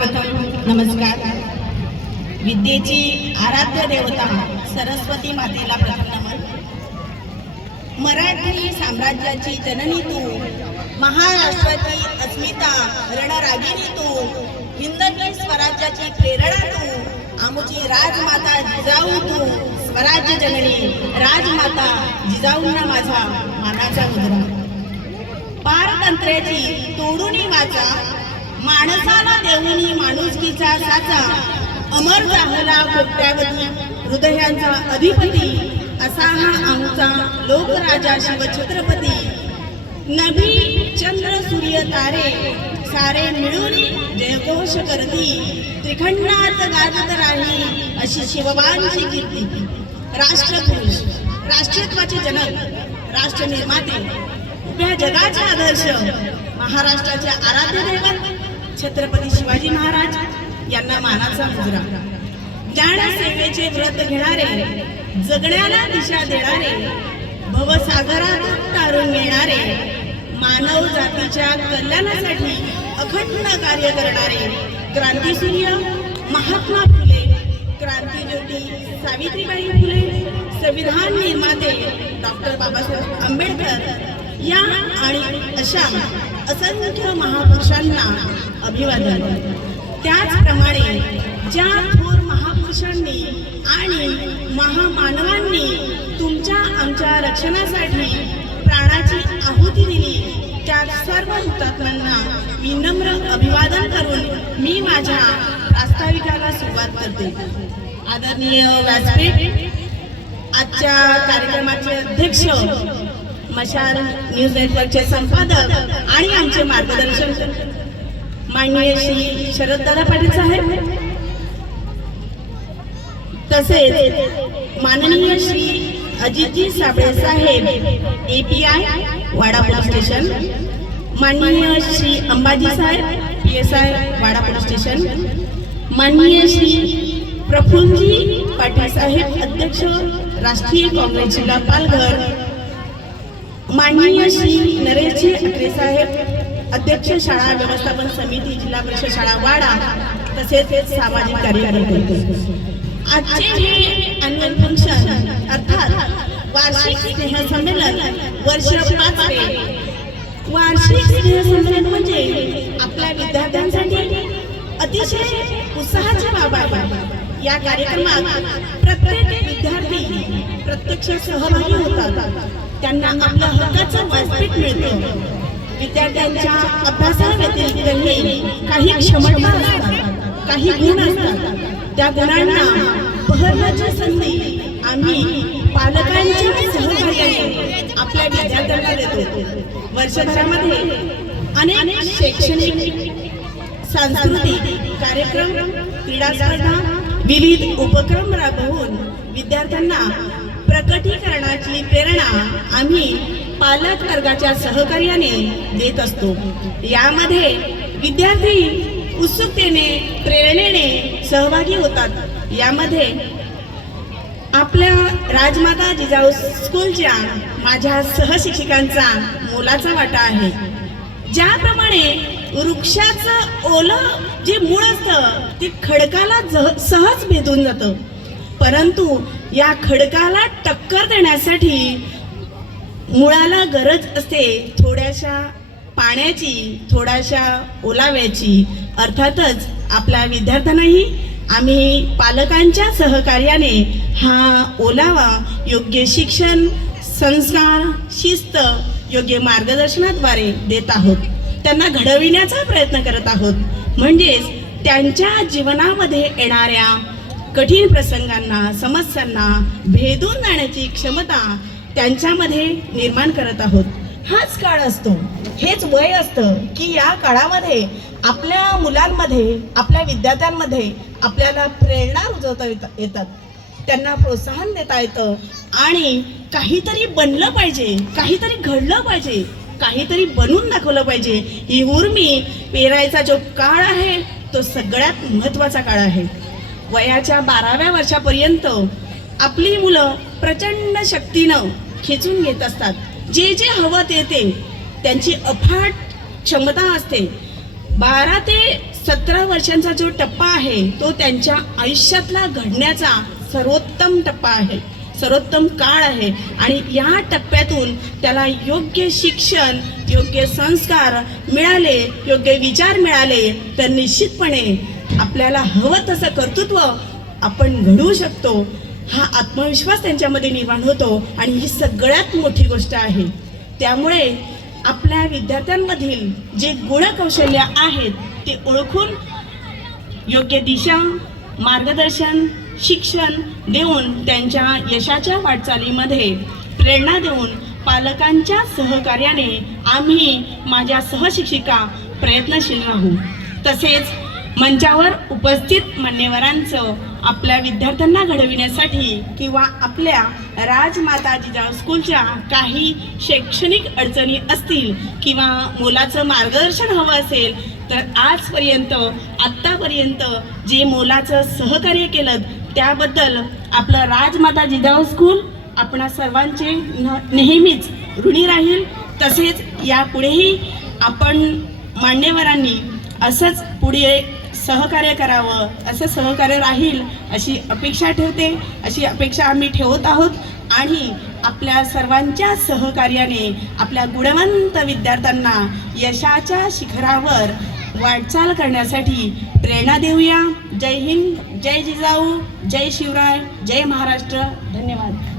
नमस्कार. विद्येची आराध्य देवता सरस्वती मातेला प्रथम नमन. मराठी साम्राज्याची जननी तू महाराष्ट्राची अस्मिता रणरागिनी तू हिंदवी स्वराज्याची प्रेरणा तू आमची राजमाता जिजाऊ तू स्वराज्य जननी राजमाता जिजाऊंना माझा मानाचा मुद्रा. पारतंत्र्याची तोडूनी वाचा माणसाला देऊनी माणुसकीचा साचा. अमर झाला कोट्यावधी हृदयांचा अधिपती असा हा आमचा लोकराजा शिवछत्रपती. नभी चंद्र सूर्य तारे सारे मिळून जयघोष करती. त्रिखंडात गाजत राही अशी शिवबांची कीर्ती. राष्ट्रपुरुष राष्ट्रत्वाचे जनक राष्ट्र निर्माते उभ्या जगाचे आदर्श महाराष्ट्राचे आराध्य दैवत छत्रपती शिवाजी महाराज यांना मानाचा मुजरा. ज्ञान सेवेचे व्रत घेणारे जगण्याला दिशा देणारे भवसागरातून तारून येणारे मानव जातीच्या कल्याणासाठी अखंड कार्य करणारे क्रांतीसूर्य महात्मा फुले क्रांतीज्योती सावित्रीबाई फुले संविधान निर्माते डॉक्टर बाबासाहेब आंबेडकर या आणि अशा असंख्य महापुरुषांना अभिवादन. त्याचप्रमाणे ज्या थोर महापुरुषांनी आणि महामानवांनी तुमच्या आमच्या रक्षणासाठी प्राणाची आहुती दिली त्या सर्व हुतात्म्यांना विनम्र अभिवादन करून मी माझ्या प्रास्ताविकाला सुरुवात करते. आदरणीय व्यासपीठ आजच्या कार्यक्रमाचे अध्यक्ष मशाल न्यूज नेटवर्कचे संपादक आणि आमचे मार्गदर्शन माननीय श्री शरददादा पाटील साहेब. तसेच माननीय श्री अजितजी साबळे साहेब एपीआय वाडा पोलीस स्टेशन. माननीय श्री अंबाजी साहेब P S I Wada police station. माननीय श्री प्रफुल्लजी पाटील साहेब अध्यक्ष राष्ट्रीय काँग्रेस जिल्हा पालघर. माननीय श्री नरेशजी अत्रे साहेब अध्यक्ष शाळा व्यवस्थापन समिती जिल्हा परिषद शाळा वाडा तसेच सामाजिक कार्यकर्ते. आजचे हे अॅन्युअल फंक्शन अर्थात वार्षिक स्नेह संमेलन वर्ष पाचवे वार्षिक स्नेह संमेलन म्हणजे आपल्या विद्यार्थ्यांसाठी अतिशय उत्साहाची बाब आहे. या कार्यक्रमात प्रत्येक विद्यार्थी प्रत्यक्ष सहभागी होतात. त्यांना आपल्या हक्काचं व्यासपीठ मिळतं. विद्यार्थ्यांच्या अभ्यासाव्यतिरिक्तही काही क्षमता असतात काही गुण असतात. त्या गुणांना बहरण्याची संधी आम्ही पालकांच्या सहकार्याने आपल्या विद्यार्थ्यांना देतो. वर्षभरामध्ये अनेक शैक्षणिक सांस्कृतिक कार्यक्रम क्रीडा स्पर्धा विविध उपक्रम राबवून विद्यार्थ्यांना प्रकटीकरणाची प्रेरणा आम्ही पालक वर्गाच्या सहकार्याने देत असतो. यामध्ये विद्यार्थी उत्सुकतेने प्रेरणेने सहभागी होतात. यामध्ये आपल्या राजमाता जिजाऊ स्कूलच्या माझ्या सहशिक्षिकांचा मोलाचा वाटा आहे. ज्याप्रमाणे वृक्षाचं ओलं जे मूळ असतं ते खडकाला जह- सहज भेदून जातं. परंतु या खडकाला टक्कर देण्यासाठी मुळाला गरज असते थोड्याशा पाण्याची थोड्याशा ओलाव्याची. अर्थातच आपल्या विद्यार्थ्यांनाही आम्ही पालकांच्या सहकार्याने हा ओलावा योग्य शिक्षण संस्कार शिस्त योग्य मार्गदर्शनाद्वारे देत आहोत. त्यांना घडविण्याचा प्रयत्न करत आहोत. म्हणजेच त्यांच्या जीवनामध्ये येणाऱ्या कठीण प्रसंगांना समस्यांना भेदून जाण्याची क्षमता त्यांच्यामध्ये निर्माण करत आहोत. हाच काळ असतो. हेच वय असतं की या काळामध्ये आपल्या मुलांमध्ये आपल्या विद्यार्थ्यांमध्ये आपल्याला प्रेरणा रुजवता येता- येतात. त्यांना प्रोत्साहन देता येतं आणि काहीतरी बनलं पाहिजे काहीतरी घडलं पाहिजे काहीतरी बनून दाखवलं पाहिजे. ही उर्मी पेरायचा जो काळ आहे तो सगळ्यात महत्त्वाचा काळ आहे. वयाच्या बाराव्या वर्षापर्यंत आपली मुलं प्रचंड शक्तीनं खेचून घेत असतात. जे जे हवं ते ते त्यांची अफाट क्षमता असते. बारा ते सतरा वर्षांचा जो टप्पा आहे तो त्यांच्या आयुष्यातला घडण्याचा सर्वोत्तम टप्पा आहे. सर्वोत्तम काळ आहे. आणि या टप्प्यातून त्याला योग्य शिक्षण योग्य संस्कार मिळाले योग्य विचार मिळाले तर निश्चितपणे आपल्याला हवं तसं कर्तृत्व आपण घडवू शकतो. हा आत्मविश्वास त्यांच्यामध्ये निर्माण होतो आणि ही सगळ्यात मोठी गोष्ट आहे. त्यामुळे आपल्या विद्यार्थ्यांमधील जे गुणकौशल्य आहेत ते ओळखून योग्य दिशा मार्गदर्शन शिक्षण देऊन त्यांच्या यशाच्या वाटचालीमध्ये प्रेरणा देऊन पालकांच्या सहकार्याने आम्ही माझ्या सहशिक्षिका प्रयत्नशील राहू. तसेच मंचावर उपस्थित मान्यवरांचं आपल्या विद्यार्थ्यांना घडविण्यासाठी किंवा आपल्या राजमाता जिजाऊ स्कूलच्या काही शैक्षणिक अडचणी असतील किंवा मुलाचं मार्गदर्शन हवं असेल तर आजपर्यंत आत्तापर्यंत जे मोलाचं सहकार्य केलं त्याबद्दल आपलं राजमाता जिजाऊ स्कूल आपणा सर्वांचे न- नेहमीच ऋणी राहील. तसेच यापुढेही आपण मान्यवरांनी असंच पुढे सहकार्य करावं असं सहकार्य राहील अशी अपेक्षा ठेवते अशी अपेक्षा आम्ही ठेवत आहोत. आणि आपल्या सर्वांच्या सहकार्याने आपल्या गुणवंत विद्यार्थ्यांना यशाच्या शिखरावर वाटचाल करण्यासाठी प्रेरणा देऊया. जय हिंद जय जिजाऊ जय शिवराय जय महाराष्ट्र. धन्यवाद.